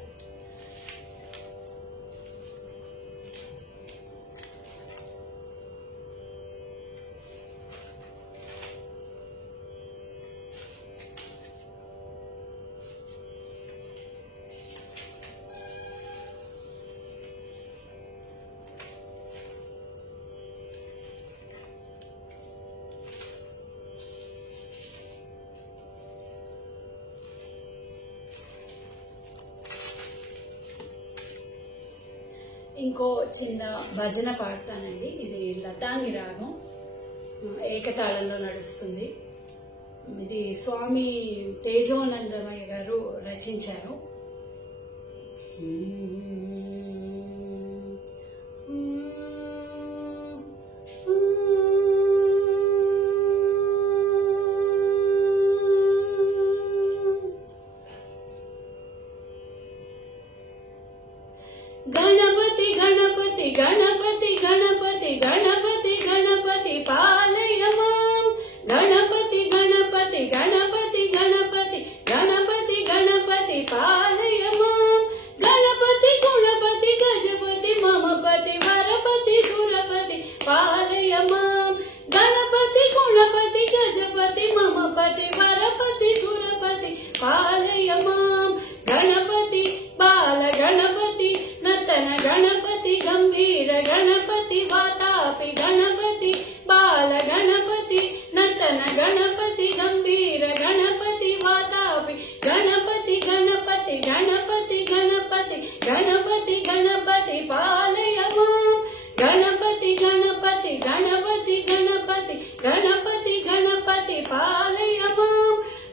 ఇంకో చిన్న భజన పాడతానండి. ఇది లతాంగి రాగం, ఏకతాళంలో నడుస్తుంది. ఇది స్వామి తేజోనందమయ్య గారు రచించారు. गणपति गणपति गणपति गणपति गणपति गणपति पालय मां। गणपति गणपति गणपति गणपति गणपति गणपति पालय मां। गणपति गुणपति गजपति ममपति वरपति सुरपति पालय मां। गणपति गुणपति गजपति ममपति वरपति सुरपति पालय मां। गणपति बाल गणपति नर्तन गणपति गंभीर गणपति वातापि गणपति बाल गणपति नर्तन गणपति गंभीर गणपति वातापि गणपति गणपति गणपति गणपति गणपति गणपति पालय मां। गणपति गणपति गणपति गणपति गणपति गणपति पालय मां।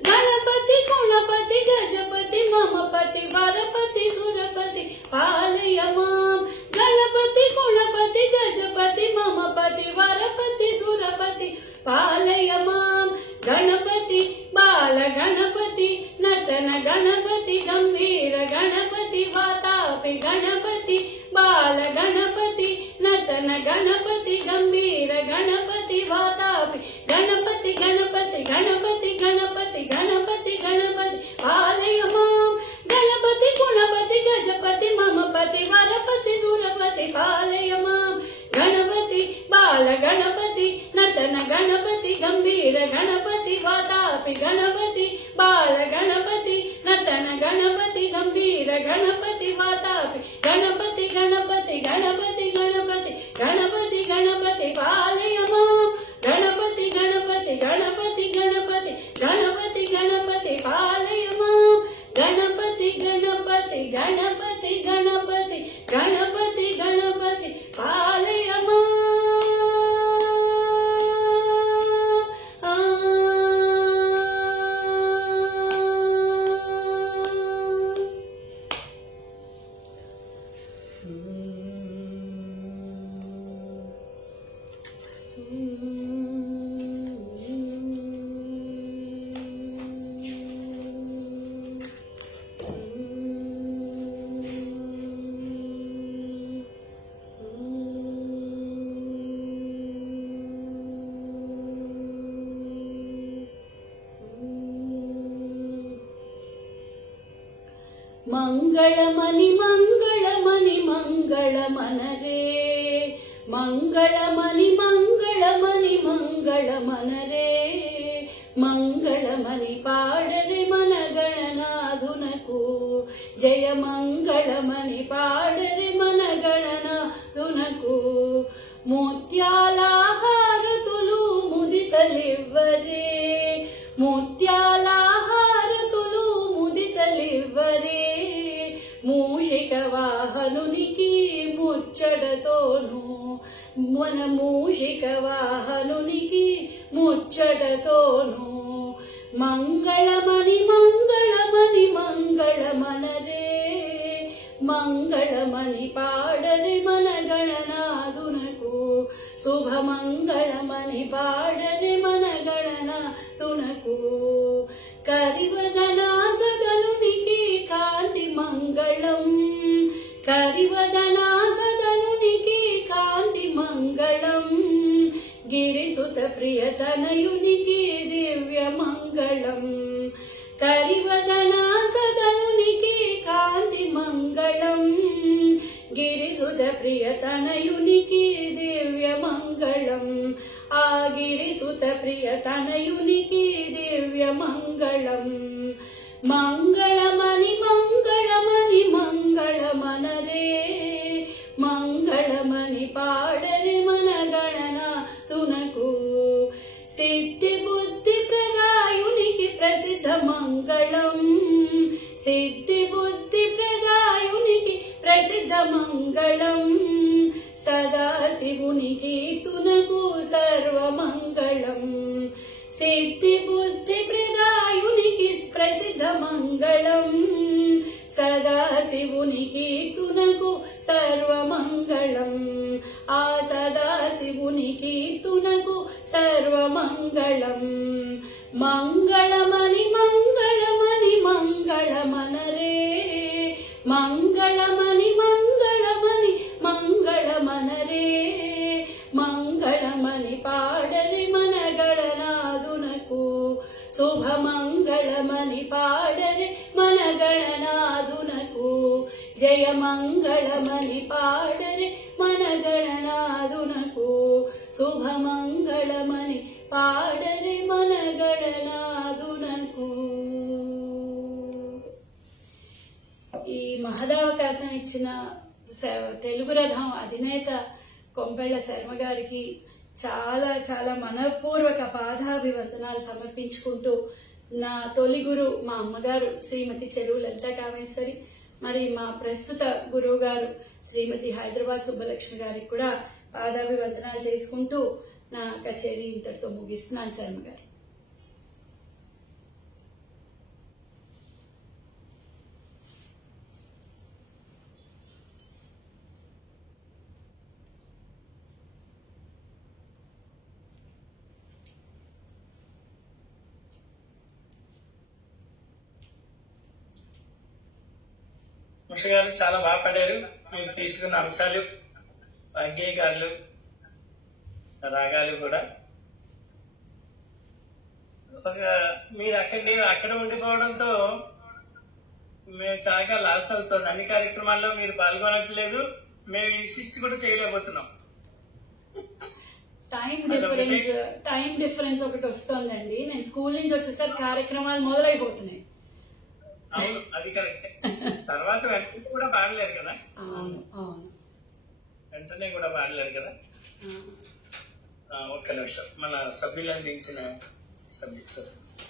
गणपति गुणपति गजपति ममपति वरपति सुरपति पालय मां। गणपति गुणपति गजपति ममपति वरपति सुरपति पालय मां। गणपति बाल गणपति नर्तन गणपति गंभीर गणपति वातापि गणपति बाल गणपति नर्तन गणपति गंभीर गणपति वातापि गणपति गणपति गणपति गणपति गणपति गणपति पालय मां। गणपति गुणपति गजपति ममपति वरपति सुरपति पालय मां। गणपति बाल गणपति नर्तन गणपति गंभीर गणपति वातापि गणपति बाल गणपति नर्तन गणपति गंभीर गणपति वातापि गणपति गणपति गणपति गणपति गणपति गणपति पालय मां। गणपति गणपति गणपति गणपति गणपति गणपति पालय मां। गणपति गणपति गणपति गणपति गणपति गणपति पालय मां। మంగళమని మంగళమని మంగళమనరే మంగళమని మంగళమని మంగళమనరే మంగళమని పాడరే మన గణనాథునకు జయ మంగళమని పాడరే మన గణనాథునకు ముత్యాల హారతులు ముదితలివ్వరే ముత్యాల హారతులు ముదితలివ్వరే మూషిక వాహనునికి ముచ్చటతోను మన మూషిక వాహనునికి ముచ్చటతోను మంగళమని మంగళమని మంగళమనరే మంగళమని పాడరే మన గణనాథునకు శుభమంగళమని పాడరే మన గణనాథునకు కరివదనా సదనునికి కాంతి మంగళం కరివదనా సదనునికి కాంతి మంగళం గిరిసుత ప్రియతనయునికి దివ్య మంగళం కరివదనా సదనునికి కాంతి మంగళం గిరిసుత ప్రియతనయునికి దివ్య మంగళం ఆ గిరిసుత ప్రియతనయునికి దివ్య మంగళం మంగళమని మంగళమని మంగళమనరే మంగళమని పాడరే మన గణనాథునకు సిద్ధి బుద్ధి ప్రదాయునికి ప్రసిద్ధ మంగళం సిద్ధి బుద్ధి ప్రదాయునికి ప్రసిద్ధ మంగళం సదాశివునికి తునకు సర్వమంగళం సిద్ధి బుద్ధి ప్రదాయునికి ప్రసిద్ధ మంగళం సదాశివునికి తునకు సర్వమంగళం ఆ సదాశివునికి తునకు సర్వమంగళం మంగళమని మంగళమని మంగళమనరే మంగళమని మంగళమని మంగళమనరే మంగళమని పాడరే మన గణనాథునకు శుభమంగళమని పాడరే మన గణనాథునకు జయ మంగళమని పాడరే మన గణనాథునకు శుభమంగళమని పాడరే మన గణనాథునకు. ఈ మహదావకాశం ఇచ్చిన తెలుగు రథం అధినేత కొంపెళ్ల శర్మ గారికి చాలా చాలా మనపూర్వక పాదాభివందనాలు సమర్పించుకుంటూ నా తొలి గురు మా అమ్మగారు శ్రీమతి చెరువు లలిత కామేశ్వరి, మరి మా ప్రస్తుత గురువు గారు శ్రీమతి హైదరాబాద్ సుబ్బలక్ష్మి గారికి కూడా పాదాభివందనాలు చేసుకుంటూ నా కచేరీ ఇంతటితో ముగిస్తున్నాను. శర్మ గారు. ముష గారు చాలా బాగా పడ్డారు. మీరు తీసుకున్న అంశాలు, అంగీకారాలు, రాగాలు కూడా మీరు అక్కడ ఉండిపోవడంతో మేము చాలా లాస్ అవుతుంది. అన్ని కార్యక్రమాల్లో మీరు పాల్గొనట్లేదు, మేము ఇన్సిస్ట్ కూడా చేయలేకపోతున్నాం. టైం డిఫరెన్స్ ఒకటి వస్తుందండి. నేను స్కూల్ నుంచి వచ్చేసరికి కార్యక్రమాలు మొదలైపోతున్నాయి. అవును, అది కరెక్ట్. తర్వాత వెంటనే కూడా పాడలేరు కదా. వెంటనే కూడా పాడలేరు కదా. ఒక్క నిమిషం, మన సభ్యులు అందించిన సబ్జెక్ట్స్ వస్తుంది.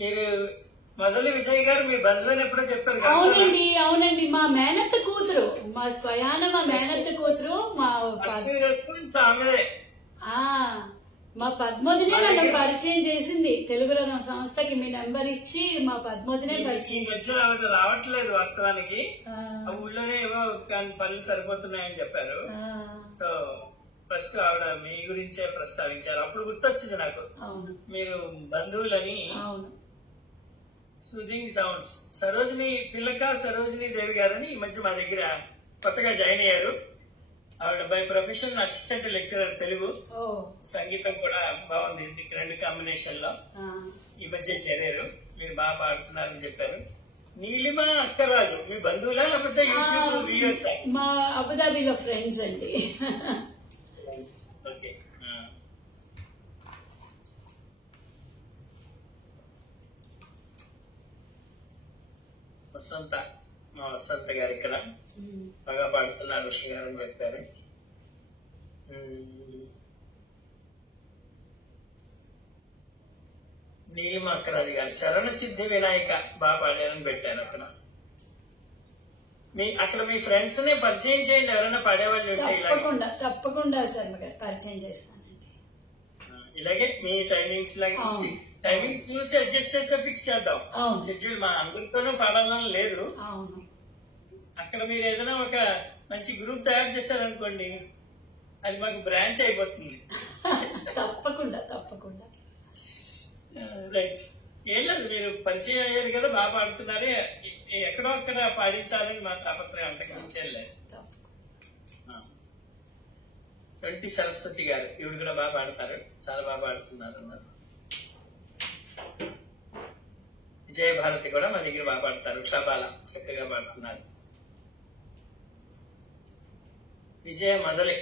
మీరు మొదలు విజయ్ గారు మీ బంధువుని ఎప్పుడో చెప్పారు కదా. అవునండి, అవునండి. మా మేనత్త కూతురు, మా స్వయాన మా మేనత్త కూతురు, మా మా పద్మోదినే నన్ను పరిచయం చేసింది. తెలుగు రథం సంస్థకి మీ నెంబర్ ఇచ్చి మా పద్మోదినే పరిచయం చేసి. రావట్లేదు వాస్తవానికి, ఊళ్ళోనే ఏవో పనులు సరిపోతున్నాయని చెప్పారు. సో ఫస్ట్ ఆవిడ మీ గురించే ప్రస్తావించారు. అప్పుడు గుర్తొచ్చింది నాకు, మీరు బంధువులని. సూదింగ్ సౌండ్స్ సరోజిని పిల్లక సరోజిని దేవి గారని ఈ మధ్య మా దగ్గర కొత్తగా జాయిన్ అయ్యారు. ఆవిడ by profession assistant lecturer Telugu, సంగీతం కూడా బాగుంది. రెండు కాంబినేషన్ లో ఈ మధ్య చేరారు. మీరు బాగా పాడుతున్నారని చెప్పారు. నీలిమ అక్కరాజు మీ బంధువులా లేకపోతే యూట్యూబ్ వ్యూవర్స్? మా అబుదాబిలో ఫ్రెండ్స్ అండి. ఓకే. వసంత, మా వసంత గారు ఇక్కడ బాగా పాడుతున్నారు ఋషి గారు అని చెప్పారు. నీలిమ అక్కరాజు గారు శరణ సిద్ధి వినాయక బాగా పాడారని పెట్టారు అక్కడ. అక్కడ మీ ఫ్రెండ్స్ నే పరిచయం చేయండి, ఎవరైనా పాడేవాళ్ళు ఉంటే. తప్పకుండా శర్మ గారు పరిచయం చేస్తానండి. ఇలాగే మీ టైమింగ్స్ లాగా చూసి టైమింగ్స్ చూసి అడ్జస్ట్ చేస్తే ఫిక్స్ చేద్దాం. షెడ్యూల్ మా అందరితోనూ పాడాలని లేదు. అక్కడ మీరు ఏదైనా ఒక మంచి గ్రూప్ తయారు చేశారనుకోండి, అది మాకు బ్రాంచ్ అయిపోతుంది. తప్పకుండా. రైట్. ఏం లేదు, మీరు పరిచయం అయ్యారు కదా, బాగా పాడుతున్నారు. ఎక్కడో అక్కడ పాడించాలని మా తాపత్రయం, అంతకు మించి లేదు. సొంటి సరస్వతి గారు, ఇవి కూడా బాగా పాడతారు, చాలా బాగా పాడుతున్నారు అన్నారు. విజయభారతి కూడా మా దగ్గర బాగా పాడతారు. ఉషాబాల చక్కగా పాడుతున్నారు. విజయ మొదలే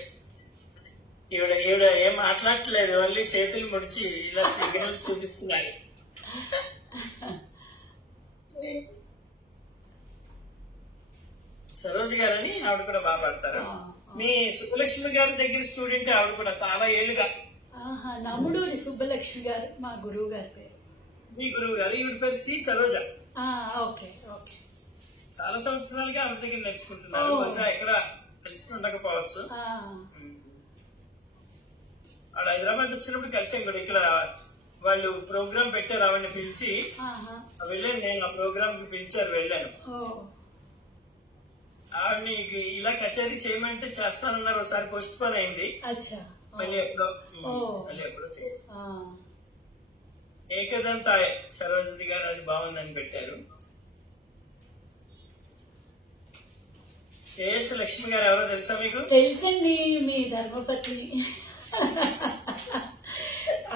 ఈవిడ ఏం మాట్లాడట్లేదు, ఓన్లీ చేతులు ముడిచి ఇలా సిగ్నల్స్ చూపిస్తున్నారు. సరోజ్ గారని ఆవిడ కూడా బాగా పాడతారు. మీ సుబ్బలక్ష్మి గారి దగ్గర స్టూడెంట్ ఆవిడ కూడా చాలా ఏళ్ళుగా. నముడూరి సుబ్బలక్ష్మి గారు మా గురువు గారి పేరు. మీ గురువు గారు, ఈవిడ పేరు సి సరోజ. చాలా సంవత్సరాలుగా ఆవిడ దగ్గర నేర్చుకుంటున్నారు. బహుశా ఎక్కడ కలిసి ఉండకపోవచ్చు. ఆవిడ హైదరాబాద్ వచ్చినప్పుడు కలిసాం కూడా. ఇక్కడ వాళ్ళు ప్రోగ్రామ్ పెట్టారు, ఆవిడని పిలిచి వెళ్ళాను. నేను ఆ ప్రోగ్రామ్ కి పిలిచారు, వెళ్ళాను. ఆవిడని ఇలా కచేరీ చేయమంటే చేస్తానన్నారు. ఒకసారి పోస్ట్ పోన్ అయింది, మళ్ళీ ఎప్పుడో చేయాలి. ఏకదంతాయ సరోజతి గారు, అది బాగుందని పెట్టారు. ఏఎస్ లక్ష్మి గారు ఎవరో తెలుసా మీకు? తెలుసండి, మీ ధర్మపత్ని.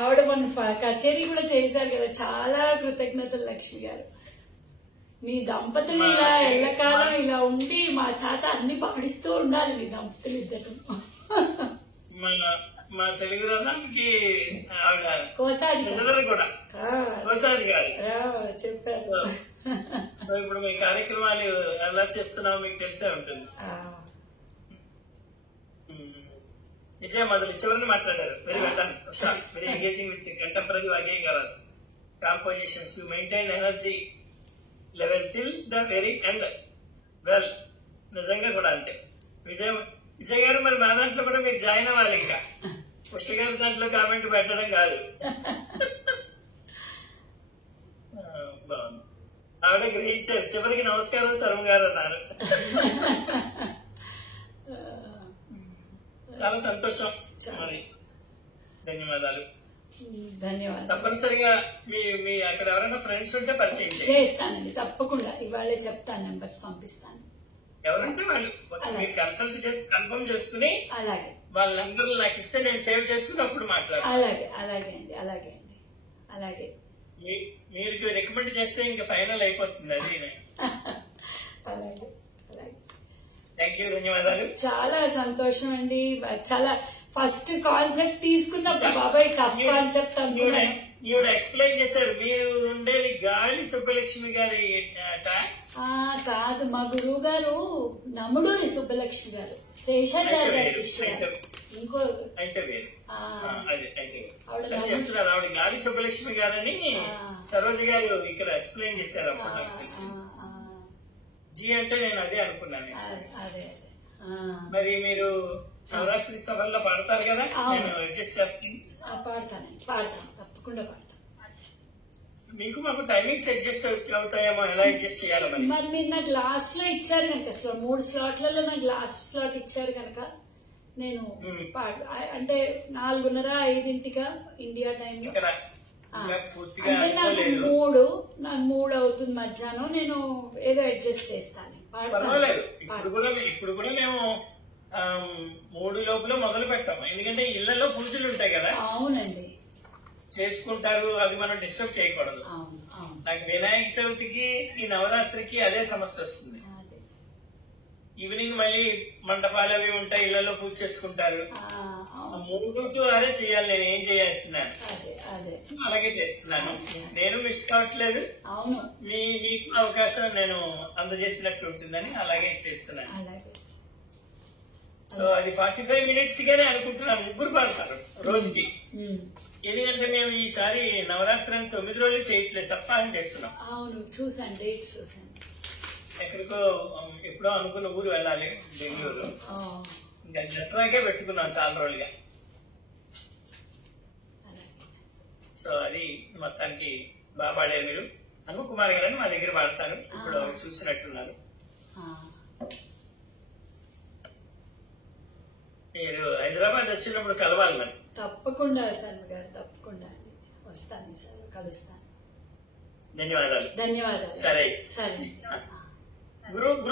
ఆవిడ మన కచేరీ కూడా చేశారు కదా. చాలా కృతజ్ఞతలు లక్ష్మి గారు. మీ దంపతులు ఇలా ఎల్లకాలం ఇలా ఉండి మా చేత అన్ని పాడిస్తూ ఉండాలి మీ దంపతులు ఇద్దరు. మా తెలుగు రంగానికి ఆవిడ కోసారి కూడా కోసారి గారు చెప్పారు. ఇప్పుడు మీ కార్యక్రమాలు ఎలా చేస్తున్నావు మీకు తెలిసే ఉంటుంది. విజయ మొదలు చివరిని మాట్లాడారు. Very well done Usha, very engaging with contemporary వాగే గారాస్ compositions. You maintain energy level till the very end. Well, నిజంగా కూడా అంతే. విజయ్ గారు, మరి మన దాంట్లో కూడా మీరు జాయిన్ అవ్వాలి. ఇంకా ఉష గారి దాంట్లో కామెంట్ పెట్టడం కాదు. బాగుంది, ఆవిడ గ్రహించారు. చివరికి నమస్కారం శర్మ గారు అన్నారు. చాలా సంతోషం. మరి ధన్యవాదాలు. తప్పనిసరిగా మీ అక్కడ ఎవరైనా ఫ్రెండ్స్ ఉంటే పరిచయం చేస్తానండి. తప్పకుండా ఇవాళే చెప్తాను, నెంబర్స్ పంపిస్తాను. ఎవరంటే వాళ్ళు మీరు కన్సల్ట్ చేసి కన్ఫర్మ్ చేసుకుని అలాగే వాళ్ళ నెంబర్లు నాకు ఇస్తే నేను సేవ్ చేసుకుని అప్పుడు మాట్లాడతాను. అలాగే మీరు రికమెండ్ చేస్తే ఇంకా ఫైనల్ అయిపోతుంది అది. అలాగే. థ్యాంక్ యూ, ధన్యవాదాలు. చాలా సంతోషం అండి. చాలా ఫస్ట్ కాన్సెప్ట్ తీసుకున్నప్పుడు బాబాయ్ టఫ్ కాన్సెప్ట్ ఈవిడ ఎక్స్ప్లెయిన్ చేశారు. మీరు ఉండేది గాలి సుబ్బలక్ష్మి గారి కాదు, మా గురువు గారు నముడూరి సుబ్బలక్ష్మి గారు, శేషాచార్య శిష్యుడు. ఇంకో చెప్తున్నారు ఆవిడ గాలి సుబ్బలక్ష్మి గారని సరోజ గారు ఇక్కడ ఎక్స్ప్లెయిన్ చేశారు. అప్పుడు నాకు తెలిసి జీ అంటే నేను అదే అనుకున్నాను. మరి మీరు నవరాత్రి సభల్లో పాడతారు కదా, నేను అడ్జస్ట్ చేస్తాను. పాడతాను, తప్పకుండా పాడతాను. మీకు మాకు టైమింగ్స్ అడ్జస్ట్ అవుతాయేమో, ఎలా అడ్జస్ట్ చేయాలో మరి మీరు నాకు లాస్ట్ లో ఇచ్చారు కనుక, 3 స్లాట్లలో నాకు లాస్ట్ స్లాట్ ఇచ్చారు కనుక నేను అంటే 4:30-5 ఇండియా టైం. అంటే నాకు 3 అవుతుంది మధ్యాహ్నం. నేను ఏదో అడ్జస్ట్ చేస్తాను. ఇప్పుడు కూడా మేము 3 లోపల మొదలు పెట్టాము. ఎందుకంటే ఇళ్లలో పూజలు ఉంటాయి కదా. అవునండి, చేసుకుంటారు, అది మనం డిస్టర్బ్ చేయకూడదు. అవును. నాకు వినాయక చవితికి ఈ నవరాత్రికి అదే సమస్య వస్తుంది. అదే. ఈవినింగ్ మళ్ళీ మండపాలు అవి ఉంటాయి, ఇళ్లలో పూజ చేసుకుంటారు. మూడు అదే చేయాలి, నేను ఏం చేయాల్సినాను. సో అలాగే చేస్తున్నాను. నేను మిస్ కావట్లేదు, మీకు అవకాశం నేను అందజేసినట్టు ఉంటుందని అలాగే చేస్తున్నాను. సో అది 45 minutes గానే అనుకుంటున్నాను. ముగ్గురు పాడతారు రోజుకి. ఎందుకంటే మేము ఈసారి నవరాత్రి 9 రోజులు చేయట్లేదు, సప్తాహం చేస్తున్నాం. చూసాను, డేట్ చూసాను. ఎక్కడికో ఎప్పుడో అనుకున్న ఊరు వెళ్ళాలి, బెంగళూరు. ఇంకా దసరాకే పెట్టుకున్నాం చాలా రోజులుగా. సో అది మొత్తానికి బాగా పాడారు మీరు. అను కుమార్ గారు మా దగ్గర పాడతారు, ఇప్పుడు చూసినట్టున్నారు. మీరు హైదరాబాద్ వచ్చినప్పుడు కలవాలి మరి. తప్పకుండా శర్మ గారు, తప్పకుండా వస్తాను సార్, కలుస్తాను. ధన్యవాదాలు. ధన్యవాదాలు. సరే సరే. గ్రూప్